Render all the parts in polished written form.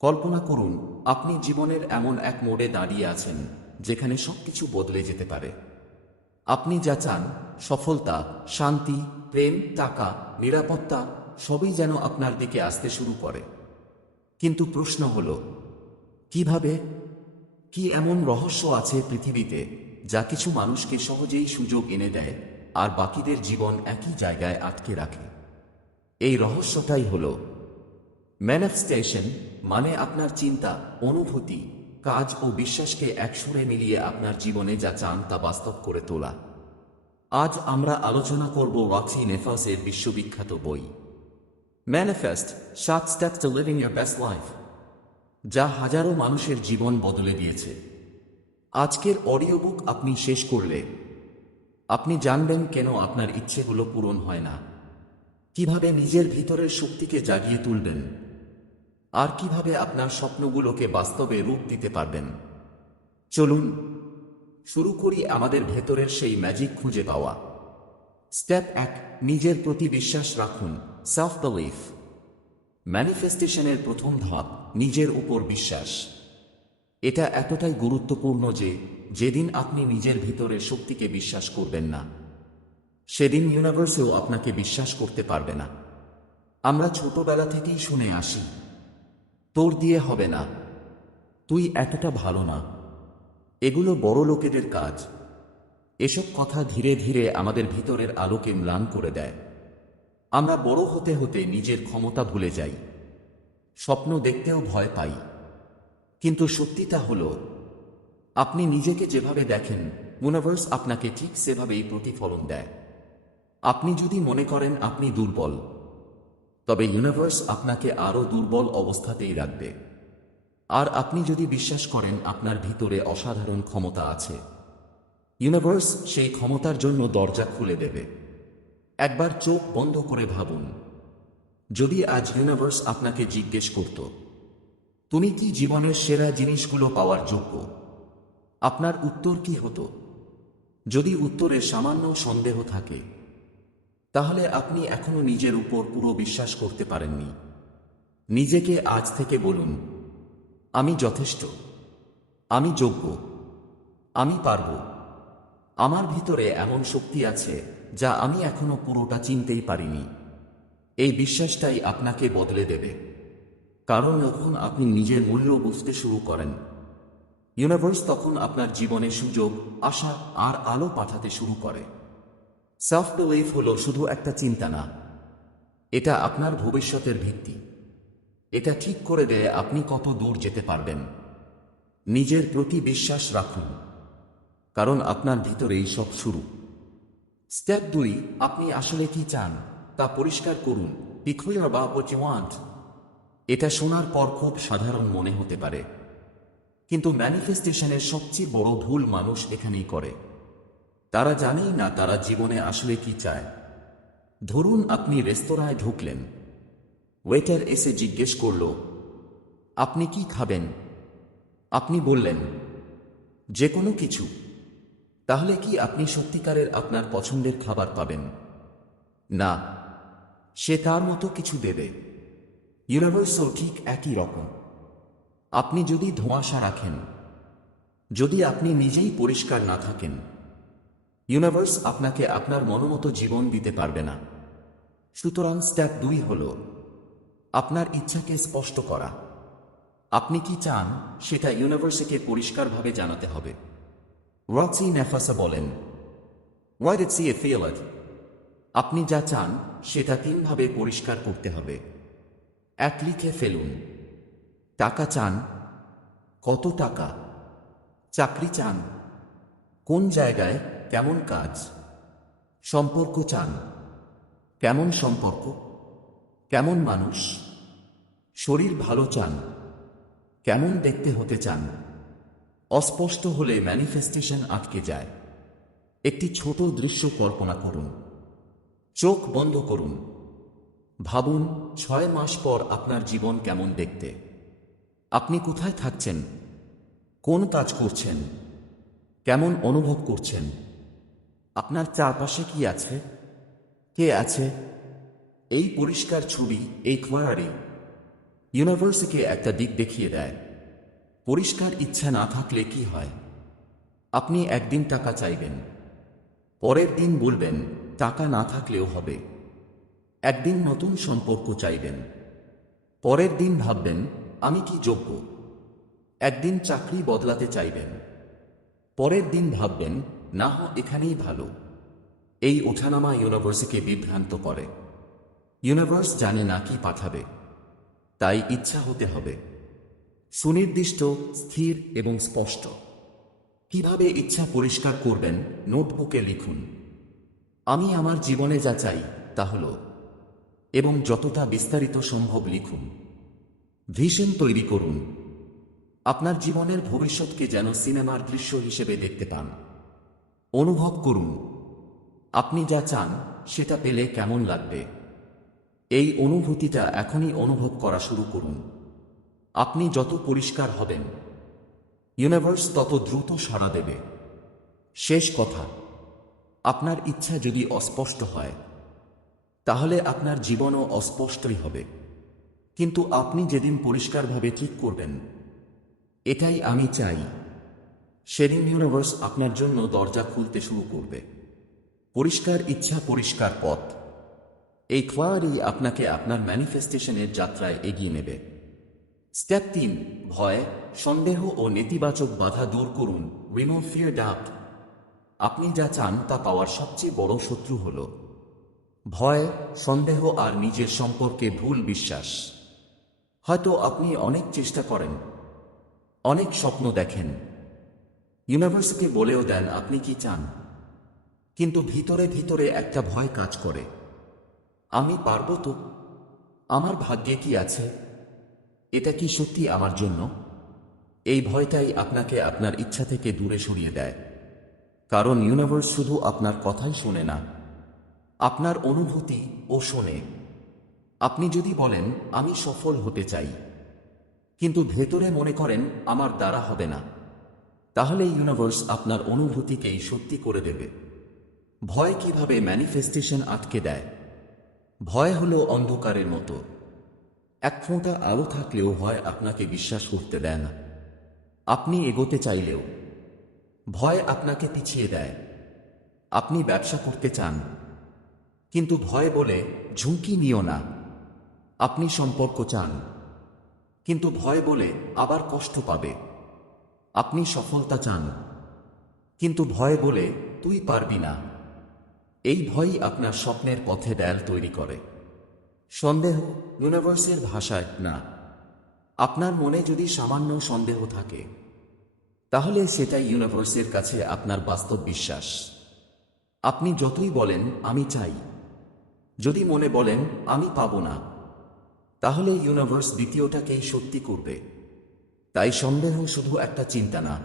কল্পনা করুন আপনি জীবনের এমন এক মোড়ে দাঁড়িয়ে আছেন যেখানে সবকিছু বদলে যেতে পারে। আপনি যা চান, সফলতা, শান্তি, প্রেম, টাকা, নিরাপত্তা, সবই যেন আপনার দিকে আসতে শুরু করে। কিন্তু প্রশ্ন হল, কিভাবে? কি এমন রহস্য আছে পৃথিবীতে যা কিছু মানুষকে সহজেই সুযোগ এনে দেয় আর বাকিদের জীবন একই জায়গায় আটকে রাখে? এই রহস্যটাই হল ম্যানিফেস্টেশন, মানে আপনার চিন্তা, অনুভূতি, কাজ ও বিশ্বাসকে একসুরে মিলিয়ে আপনার জীবনে যা চান তা বাস্তব করে তোলা। আজ আমরা আলোচনা করব ওয়াক্সি নেফাসের বিশ্ববিখ্যাত বই manifest 7 steps to living your best life, যা হাজারো মানুষের জীবন বদলে দিয়েছে। আজকের অডিও বুক আপনি শেষ করলে আপনি জানবেন কেন আপনার ইচ্ছেগুলো পূরণ হয় না, কিভাবে নিজের ভিতরের শক্তিকে জাগিয়ে তুলবেন, আর কিভাবে আপনার স্বপ্নগুলোকে বাস্তবে রূপ দিতে পারবেন। চলুন শুরু করি আমাদের ভেতরের সেই ম্যাজিক খুঁজে পাওয়া। স্টেপ 1, নিজের প্রতি বিশ্বাস রাখুন, সেলফ বিলিফ। ম্যানিফেস্টেশনের প্রথম ধাপ নিজের উপর বিশ্বাস। এটা এতটাই গুরুত্বপূর্ণ যে যেদিন আপনি নিজের ভিতরের শক্তিকে বিশ্বাস করবেন না, সেদিন ইউনিভার্সেও আপনাকে বিশ্বাস করতে পারবে না। আমরা ছোটবেলা থেকেই শুনে আসি, তোর দিয়ে হবে না, তুই এতটা ভালো না, এগুলো বড় লোকেদের কাজ। এসব কথা ধীরে ধীরে আমাদের ভিতরের আলোকে ম্লান করে দেয়। আমরা বড় হতে হতে নিজের ক্ষমতা ভুলে যাই, স্বপ্ন দেখতেও ভয় পাই। কিন্তু সত্যিটা হলো, আপনি নিজেকে যেভাবে দেখেন, ইউনিভার্স আপনাকে ঠিক সেভাবেই প্রতিফলন দেয়। আপনি যদি মনে করেন আপনি দুর্বল, তবে ইউনিভার্স আপনাকে আরও দুর্বল অবস্থাতেই রাখবে। আর আপনি যদি বিশ্বাস করেন আপনার ভিতরে অসাধারণ ক্ষমতা আছে, ইউনিভার্স সেই ক্ষমতার জন্য দরজা খুলে দেবে। একবার চোখ বন্ধ করে ভাবুন, যদি আজ ইউনিভার্স আপনাকে জিজ্ঞেস করত, তুমি কি জীবনের সেরা জিনিসগুলো পাওয়ার যোগ্য, আপনার উত্তর কি হতো? যদি উত্তরে সামান্য সন্দেহ থাকে, তাহলে আপনি এখনো নিজের উপর পুরো বিশ্বাস করতে পারেননি। নিজেকে আজ থেকে বলুন, আমি যথেষ্ট, আমি যোগ্য, আমি পারব। আমার ভিতরে এমন শক্তি আছে যা আমি এখনো পুরোটা চিনতেই পারিনি। এই বিশ্বাসটাই আপনাকে বদলে দেবে। কারণ যখন আপনি নিজের মূল্য বুঝতে শুরু করেন, ইউনিভার্স তখন আপনার জীবনে সুযোগ, আশা আর আলো পাঠাতে শুরু করে। সেলফ বিলিফ হলো শুধু একটা চিন্তা না, এটা আপনার ভবিষ্যতের ভিত্তি। এটা ঠিক করে দেয় আপনি কত দূর যেতে পারবেন। নিজের প্রতি বিশ্বাস রাখুন, কারণ আপনার ভিতরেই সব শুরু। স্টেপ 2, আপনি আসলে কি চান তা পরিষ্কার করুন। Be clear about what you want. এটা শোনার পর খুব সাধারণ মনে হতে পারে, কিন্তু ম্যানিফেস্টেশনের সবচেয়ে বড় ভুল মানুষ এখানেই করে। তারা জানেই না তারা জীবনে আসলে কি চায়। ধরুন আপনি রেস্তোরাঁয় ঢুকলেন, ওয়েটার এসে জিজ্ঞেস করল, আপনি কি খাবেন? আপনি বললেন, যে কোনো কিছু। তাহলে কি আপনি সত্যিকারের আপনার পছন্দের খাবার পাবেন? না, সে তার মতো কিছু দেবে। ইউনিভার্সও ঠিক একই রকম। আপনি যদি ধোঁয়াশা রাখেন, যদি আপনি নিজেই পরিষ্কার না থাকেন, ইউনিভার্স আপনাকে আপনার মনোমতো জীবন দিতে পারবে না। সুতরাং স্টেপ 2 হল আপনার ইচ্ছাকে স্পষ্ট করা। আপনি কি চান সেটা ইউনিভার্সকে পরিষ্কারভাবে জানাতে হবে। ওয়াক্সি নেফাসা বলেন, Write it, see it, feel it. আপনি যা চান সেটা 3 ভাবে পরিষ্কার করতে হবে। 1, লিখে ফেলুন। টাকা চান? কত টাকা? চাকরি চান? কোন জায়গায়, কেমন কাজ? সম্পর্ক চান? কেমন সম্পর্ক? কেমন মানুষ? শরীর ভালো চান? কেমন দেখতে হতে চান? অস্পষ্ট হলে ম্যানিফেস্টেশন আটকে যায়। একটি ছোট দৃশ্য কল্পনা করুন। চোখ বন্ধ করুন। ভাবুন 6 মাস পর আপনার জীবন কেমন দেখতে। আপনি কোথায় থাকছেন? কোন কাজ করছেন? কেমন অনুভব করছেন? আপনার চারপাশে কি আছে? কে আছে? এই পরিষ্কার ছবি, এই ক্লারিটি, ইউনিভার্সকে একটা দিক দেখিয়ে দেয়। পরিষ্কার ইচ্ছা না থাকলে কি হয়? আপনি একদিন টাকা চাইবেন, পরের দিন বলবেন টাকা না থাকলেও হবে। একদিন নতুন সম্পর্ক চাইবেন, পরের দিন ভাববেন আমি কি যোগ্য। একদিন চাকরি বদলাতে চাইবেন, পরের দিন ভাববেন না এখানেই ভালো। এই ওঠানামা ইউনিভার্সকে বিভ্রান্ত করে। ইউনিভার্স জানে না কি পাঠাবে, তাই ইচ্ছা হতে হবে সুনির্দিষ্ট, স্থির এবং স্পষ্ট। কিভাবে ইচ্ছা পরিষ্কার করবেন? নোটবুকে লিখুন, আমি আমার জীবনে যা চাই তা হলো, এবং যতটা বিস্তারিত সম্ভব লিখুন। ভিশন তৈরি করুন, আপনার জীবনের ভবিষ্যৎকে যেন সিনেমার দৃশ্য হিসেবে দেখতে পান। অনুভব করুন, আপনি যা চান সেটা পেলে কেমন লাগবে। এই অনুভূতিটা এখনই অনুভব করা শুরু করুন। আপনি যত পরিষ্কার হবেন, ইউনিভার্স তত দ্রুত সাড়া দেবে। শেষ কথা, আপনার ইচ্ছা যদি অস্পষ্ট হয়, তাহলে আপনার জীবনও অস্পষ্টই হবে। কিন্তু আপনি যেদিন পরিষ্কারভাবে ঠিক করবেন এটাই আমি চাই, সেদিন ইউনিভার্স আপনার জন্য দরজা খুলতে শুরু করবে। পরিষ্কার ইচ্ছা, পরিষ্কার পথ, এই ক্লারি আপনাকে আপনার ম্যানিফেস্টেশনের যাত্রায় এগিয়ে নেবে। স্টেপ 3, ভয়, সন্দেহ ও নেতিবাচক বাধা দূর করুন। Remove fear, doubt. আপনি যা চান তা পাওয়ার সবচেয়ে বড় শত্রু হল ভয়, সন্দেহ আর নিজের সম্পর্কে ভুল বিশ্বাস। হয়তো আপনি অনেক চেষ্টা করেন, অনেক স্বপ্ন দেখেন, ইউনিভার্সকে বলেও দেন আপনি কি চান, কিন্তু ভিতরে ভিতরে একটা ভয় কাজ করে। আমি পারবো তো? আমার ভাগ্যে কি আছে? এটা কি সত্যি আমার জন্য? এই ভয়টাই আপনাকে আপনার ইচ্ছা থেকে দূরে সরিয়ে দেয়। কারণ ইউনিভার্স শুধু আপনার কথাই শোনে না, আপনার অনুভূতি ও শোনে। আপনি যদি বলেন আমি সফল হতে চাই, কিন্তু ভেতরে মনে করেন আমার দ্বারা হবে না, তাহলে ইউনিভার্স আপনার অনুভূতিকেই সত্যি করে দেবে। ভয় কিভাবে ম্যানিফেস্টেশন আটকে দেয়? ভয় হলো অন্ধকারের মতো। এক ফোঁটা আলো থাকলেও ভয় আপনাকে বিশ্বাস করতে দেয় না। আপনি এগোতে চাইলেও ভয় আপনাকে পিছিয়ে দেয়। আপনি ব্যবসা করতে চান, কিন্তু ভয় বলে ঝুঁকি নিও না। আপনি সম্পর্ক চান, কিন্তু ভয় বলে আবার কষ্ট পাবে। আপনি সফলতা চান, কিন্তু ভয় বলে তুই পারবি না। এই ভয়ই আপনার স্বপ্নের পথে দেয়াল তৈরি করে। সন্দেহ, ইউনিভার্সের ভাষায় না। আপনার মনে যদি সামান্য সন্দেহ থাকে, তাহলে সেটাই ইউনিভার্সের কাছে আপনার বাস্তব বিশ্বাস। আপনি যতই বলেন আমি চাই, যদি মনে বলেন আমি পাবো না, তাহলে ইউনিভার্স দ্বিতীয়টাকেই সত্যি করবে। তাই সন্দেহ শুধু একটা চিন্তা না,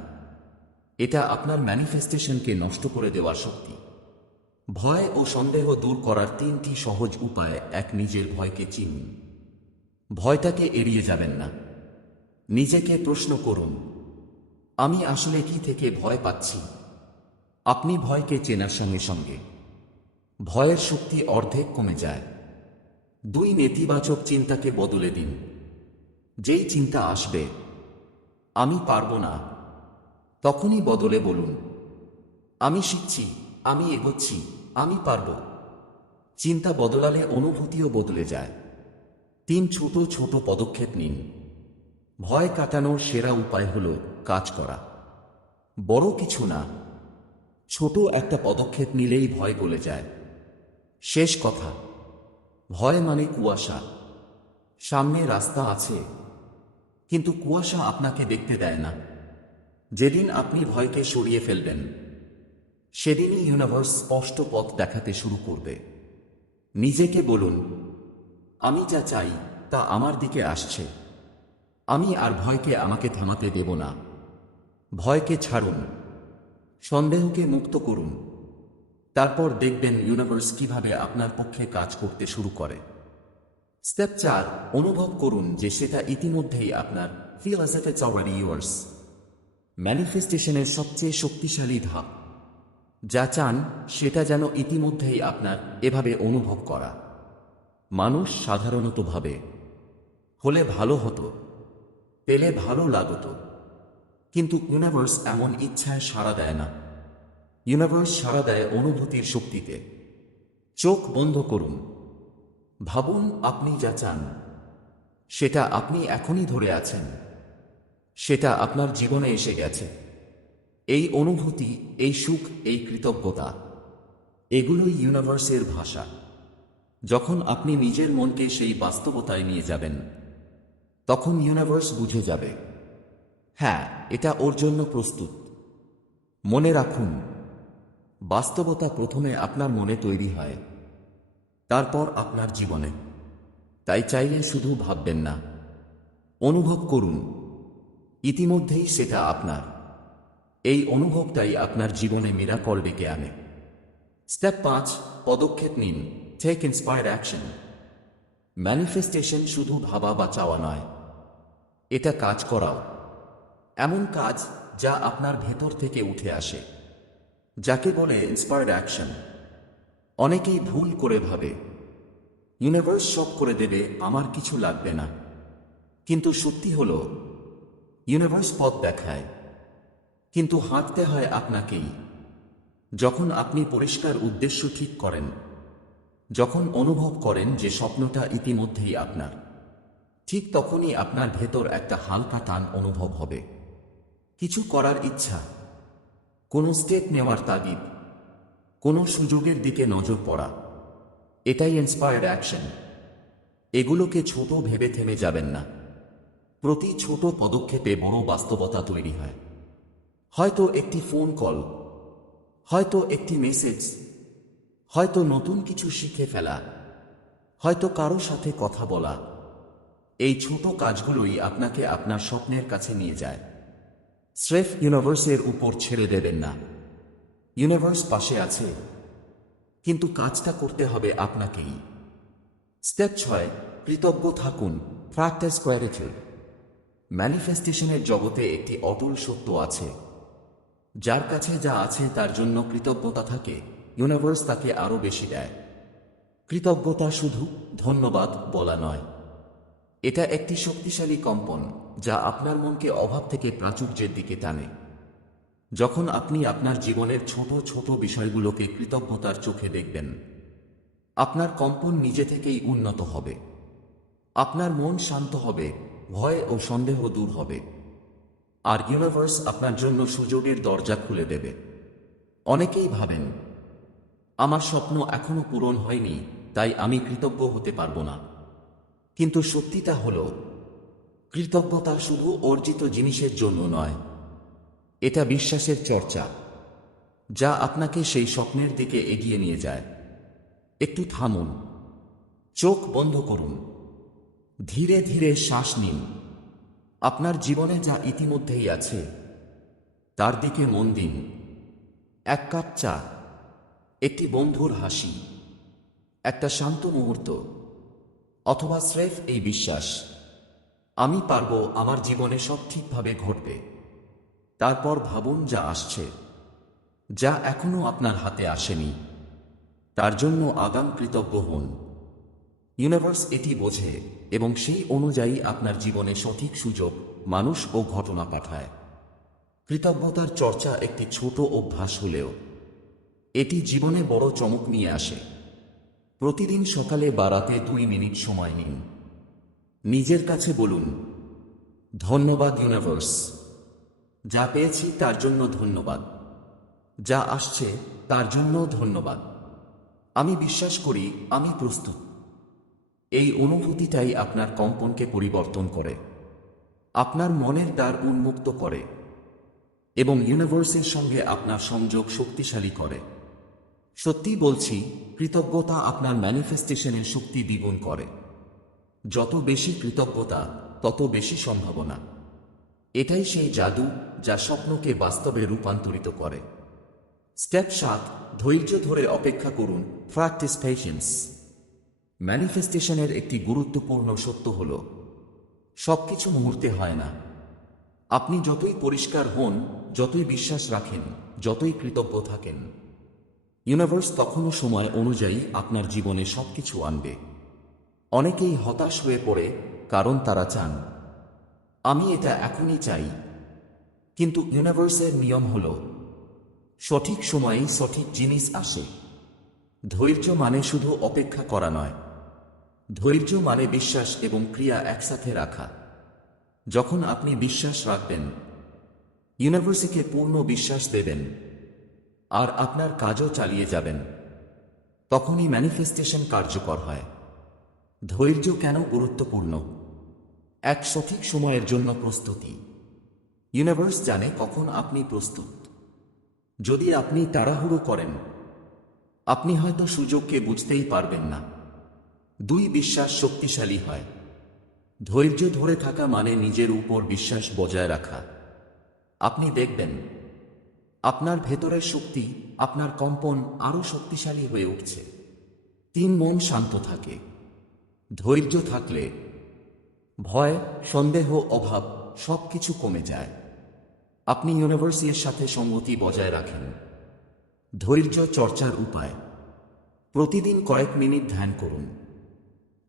এটা আপনার ম্যানিফেস্টেশনকে নষ্ট করে দেওয়ার শক্তি। ভয় ও সন্দেহ দূর করার 3টি সহজ উপায়। 1, নিজের ভয়কে চিনুন। ভয়টাকে এড়িয়ে যাবেন না, নিজেকে প্রশ্ন করুন, আমি আসলে কি থেকে ভয় পাচ্ছি? আপনি ভয়কে চেনার সঙ্গে সঙ্গে ভয়ের শক্তি অর্ধেক কমে যায়। 2, নেতিবাচক চিন্তাকে বদলে দিন। যেই চিন্তা আসবে আমি পারবো না, তখনই বদলে বলুন আমি শিখছি, আমি এগোচ্ছি, আমি পারব। চিন্তা বদলালে অনুভূতিও বদলে যায়। 3, ছোট ছোট পদক্ষেপ নিন। ভয় কাটানোর সেরা উপায় হল কাজ করা। বড় কিছু না, ছোট একটা পদক্ষেপ নিলেই ভয় গলে যায়। শেষ কথা, ভয় মানে কুয়াশা। সামনে রাস্তা আছে, কিন্তু কুয়াশা আপনাকে দেখতে দেয় না। যেদিন আপনি ভয়কে সরিয়ে ফেলবেন, সেদিনই ইউনিভার্স স্পষ্ট পথ দেখাতে শুরু করবে। নিজেকে বলুন, আমি যা চাই তা আমার দিকে আসছে। আমি আর ভয়কে আমাকে থামাতে দেব না। ভয়কে ছাড়ুন, সন্দেহকে মুক্ত করুন। তারপর দেখবেন ইউনিভার্স কিভাবে আপনার পক্ষে কাজ করতে শুরু করে। স্টেপ 4, অনুভব করুন যে সেটা ইতিমধ্যেই আপনার। Feel as if it's already yours। ম্যানিফেস্টেশনের সবচেয়ে শক্তিশালী ধাপ, যা চান সেটা যেন ইতিমধ্যেই আপনার, এভাবে অনুভব করা। মানুষ সাধারণত ভাবে হলে ভালো হতো, পেলে ভালো লাগতো। কিন্তু ইউনিভার্স এমন ইচ্ছায় সাড়া দেয় না। ইউনিভার্স সাড়া দেয় অনুভূতির শক্তিতে। চোখ বন্ধ করুন। ভাবুন আপনি যা চান সেটা আপনি এখনই ধরে আছেন, সেটা আপনার জীবনে এসে গেছে। এই অনুভূতি, এই সুখ, এই কৃতজ্ঞতা, এগুলোই ইউনিভার্সের ভাষা। যখন আপনি নিজের মনকে সেই বাস্তবতায় নিয়ে যাবেন, তখন ইউনিভার্স বুঝে যাবে, হ্যাঁ, এটা ওর জন্য প্রস্তুত। মনে রাখুন, বাস্তবতা প্রথমে আপনার মনে তৈরি হয়, তারপর আপনার জীবনে। তাই চাইলে শুধু ভাববেন না, অনুভব করুন। ইতিমধ্যেই সেটা আপনার। এই অনুভবটাই আপনার জীবনে মিরাকল ডেকে আনে। স্টেপ 5, পদক্ষেপ নিন। Take inspired action. ম্যানিফেস্টেশন শুধু ভাবা বা চাওয়া নয়, এটা কাজ করাও। এমন কাজ যা আপনার ভেতর থেকে উঠে আসে, যাকে বলে ইন্সপায়ার্ড অ্যাকশন। অনেকেই ভুল করে ভাবে, ইউনিভার্স সব করে দেবে, আমার কিছু লাগবে না। কিন্তু সত্যি হলো, ইউনিভার্স পথ দেখায়, কিন্তু হাঁটতে হয় আপনাকেই। যখন আপনি পরিষ্কার উদ্দেশ্য ঠিক করেন, যখন অনুভব করেন যে স্বপ্নটা ইতিমধ্যেই আপনার, ঠিক তখনই আপনার ভেতর একটা হালকা টান অনুভব হবে। কিছু করার ইচ্ছা, কোনো স্টেপ নেওয়ার তাগিদ, কোনো সুযোগের দিকে নজর পড়া। এটাই ইন্সপায়ার্ড অ্যাকশন। এগুলোকে ছোট ভেবে থেমে যাবেন না। প্রতি ছোট পদক্ষেপে বড় বাস্তবতা তৈরি হয়। হয়তো একটি ফোন কল, হয়তো একটি মেসেজ, হয়তো নতুন কিছু শিখে ফেলা, হয়তো কারো সাথে কথা বলা। এই ছোট কাজগুলোই আপনাকে আপনার স্বপ্নের কাছে নিয়ে যায়। স্রেফ ইউনিভার্সের উপর ছেড়ে দেবেন না। ইউনিভার্স পাশে আছে, কিন্তু কাজটা করতে হবে আপনাকেই। স্টেপ 6, কৃতজ্ঞ থাকুন। Practice gratitude. ম্যানিফেস্টেশনের জগতে একটি অটল সত্য আছে, যার কাছে যা আছে তার জন্য কৃতজ্ঞতা থাকে, ইউনিভার্স তাকে আরও বেশি দেয়। কৃতজ্ঞতা শুধু ধন্যবাদ বলা নয়, এটা একটি শক্তিশালী কম্পন যা আপনার মনকে অভাব থেকে প্রাচুর্যের দিকে টানে। যখন আপনি আপনার জীবনের ছোট ছোট বিষয়গুলোকে কৃতজ্ঞতার চোখে দেখবেন, আপনার কম্পন নিজে থেকেই উন্নত হবে। আপনার মন শান্ত হবে, ভয় ও সন্দেহ দূর হবে, আর ইউনিভার্স আপনার জন্য সুযোগের দরজা খুলে দেবে। অনেকেই ভাবেন, আমার স্বপ্ন এখনো পূরণ হয়নি, তাই আমি কৃতজ্ঞ হতে পারবো না। কিন্তু সত্যিটা হলো, কৃতজ্ঞতা শুধু অর্জিত জিনিসের জন্য নয়, এটা বিশ্বাসের চর্চা, যা আপনাকে সেই স্বপ্নের দিকে এগিয়ে নিয়ে যায়। একটু থামুন, চোখ বন্ধ করুন, ধীরে ধীরে শ্বাস নিন। আপনার জীবনে যা ইতিমধ্যেই আছে তার দিকে মন দিন। এক কাপ চা, একটি বন্ধুর হাসি, একটা শান্ত মুহূর্ত, অথবা স্রেফ এই বিশ্বাস, আমি পারবো, আমার জীবনে সব ঠিকভাবে ঘটবে। তারপর ভাবুন যা আসছে, যা এখনো আপনার হাতে আসেনি, তার জন্য আগাম কৃতজ্ঞ হন। ইউনিভার্স এটি বোঝে এবং সেই অনুযায়ী আপনার জীবনে সঠিক সুযোগ, মানুষ ও ঘটনা পাঠায়। কৃতজ্ঞতার চর্চা একটি ছোট অভ্যাস হলেও এটি জীবনে বড় চমক নিয়ে আসে। প্রতিদিন সকালে বা রাতে 2 মিনিট সময় নিন। নিজের কাছে বলুন, ধন্যবাদ ইউনিভার্স, যা পেয়েছি তার জন্য ধন্যবাদ, যা আসছে তার জন্য ধন্যবাদ। আমি বিশ্বাস করি, আমি প্রস্তুত। এই অনুভূতিটাই আপনার কম্পনকে পরিবর্তন করে, আপনার মনের দ্বার উন্মুক্ত করে এবং ইউনিভার্সের সঙ্গে আপনার সংযোগ শক্তিশালী করে। সত্যি বলছি, কৃতজ্ঞতা আপনার ম্যানিফেস্টেশনের শক্তি দ্বিগুণ করে। যত বেশি কৃতজ্ঞতা, তত বেশি সম্ভাবনা। এটাই সেই জাদু যা স্বপ্নকে বাস্তবে রূপান্তরিত করে। স্টেপ 7, ধৈর্য ধরে অপেক্ষা করুন। Practice patience. ম্যানিফেস্টেশনের একটি গুরুত্বপূর্ণ সত্য হল, সবকিছু মুহূর্তে হয় না। আপনি যতই পরিষ্কার হন, যতই বিশ্বাস রাখেন, যতই কৃতজ্ঞ থাকেন, ইউনিভার্স তখনও সময় অনুযায়ী আপনার জীবনে সবকিছু আনবে। অনেকেই হতাশ হয়ে পড়ে, কারণ তারা চান আমি এটা এখনই চাই। কিন্তু ইউনিভার্সের নিয়ম হল সঠিক সময়েই সঠিক জিনিস আসে। ধৈর্য মানে শুধু অপেক্ষা করা নয়, ধৈর্য মানে বিশ্বাস এবং ক্রিয়া একসাথে রাখা। যখন আপনি বিশ্বাস রাখবেন, ইউনিভার্সকে পূর্ণ বিশ্বাস দেবেন, আর আপনার কাজও চালিয়ে যাবেন, তখনই ম্যানিফেস্টেশন কার্যকর হয়। ধৈর্য কেন গুরুত্বপূর্ণ? এক সঠিক সময়ের জন্য প্রস্তুতি। ইউনিভার্স জানে কখন আপনি প্রস্তুত। যদি আপনি তাড়াহুড়ো করেন, আপনি হয়তো সুযোগকে বুঝতেই পারবেন না। দুই, বিশ্বাস শক্তিশালী হয়। ধৈর্য ধরে থাকা মানে নিজের উপর বিশ্বাস বজায় রাখা। আপনি দেখবেন আপনার ভেতরের শক্তি, আপনার কম্পন আরও শক্তিশালী হয়ে উঠছে। তিন, মন শান্ত থাকে। ধৈর্য থাকলে ভয়, সন্দেহ, অভাব সবকিছু কমে যায়। আপনি ইউনিভার্সের সাথে সংগতি বজায় রাখেন। ধৈর্য চর্চার উপায়: প্রতিদিন কয়েক মিনিট ধ্যান করুন,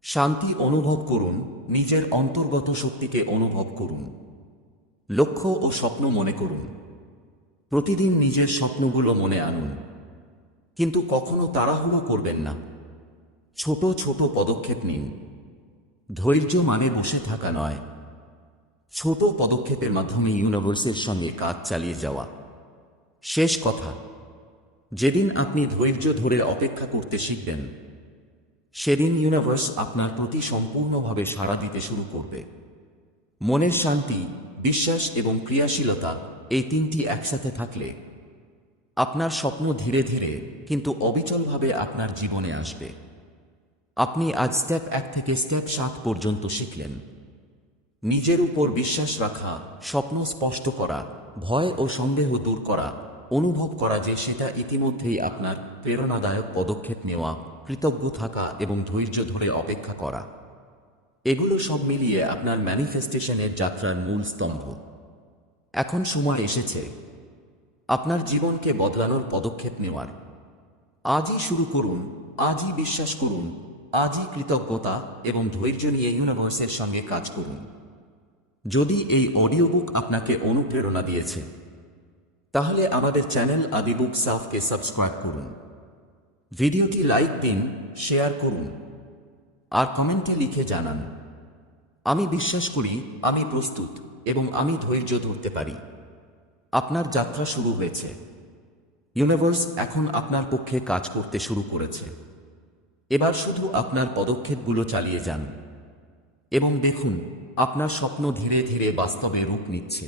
শান্তি অনুভব করুন, নিজের অন্তর্গত শক্তিকে অনুভব করুন। লক্ষ্য ও স্বপ্ন মনে করুন। প্রতিদিন নিজের স্বপ্নগুলো মনে আনুন, কিন্তু কখনো তাড়াহুড়ো করবেন না। ছোট ছোট পদক্ষেপ নিন। ধৈর্য মানে বসে থাকা নয়, ছোট পদক্ষেপের মাধ্যমে ইউনিভার্সের সঙ্গে কাজ চালিয়ে যাওয়া। শেষ কথা, যেদিন আপনি ধৈর্য ধরে অপেক্ষা করতে শিখবেন, সেদিন ইউনিভার্স আপনার প্রতি সম্পূর্ণভাবে সাড়া দিতে শুরু করবে। মনের শান্তি, বিশ্বাস এবং ক্রিয়াশীলতা, এই তিনটি একসাথে থাকলে আপনার স্বপ্ন ধীরে ধীরে কিন্তু অবিচলভাবে আপনার জীবনে আসবে। আপনি আজ স্টেপ 1 থেকে স্টেপ 7 পর্যন্ত শিখলেন। নিজের উপর বিশ্বাস রাখা, স্বপ্ন স্পষ্ট করা, ভয় ও সন্দেহ দূর করা, অনুভব করা যে সেটা ইতিমধ্যেই আপনার, প্রেরণাদায়ক পদক্ষেপ নেওয়া, কৃতজ্ঞ থাকা এবং ধৈর্য ধরে অপেক্ষা করা। এগুলো সব মিলিয়ে আপনার ম্যানিফেস্টেশনের যাত্রার মূল স্তম্ভ। এখন সময় এসেছে আপনার জীবনকে বদলানোর পদক্ষেপ নেওয়ার। আজই শুরু করুন, আজই বিশ্বাস করুন, আজই কৃতজ্ঞতা এবং ধৈর্য নিয়ে ইউনিভার্সের সঙ্গে কাজ করুন। যদি এই অডিও বুক আপনাকে অনুপ্রেরণা দিয়েছে, তাহলে আমাদের চ্যানেল আদি বুক সাফকে সাবস্ক্রাইব করুন, ভিডিওটি লাইক দিন, শেয়ার করুন, আর কমেন্টে লিখে জানান, আমি বিশ্বাস করি, আমি প্রস্তুত এবং আমি ধৈর্য ধরতে পারি। আপনার যাত্রা শুরু হয়েছে। ইউনিভার্স এখন আপনার পক্ষে কাজ করতে শুরু করেছে। এবার শুধু আপনার পদক্ষেপগুলো চালিয়ে যান এবং দেখুন আপনার স্বপ্ন ধীরে ধীরে বাস্তবে রূপ নিচ্ছে।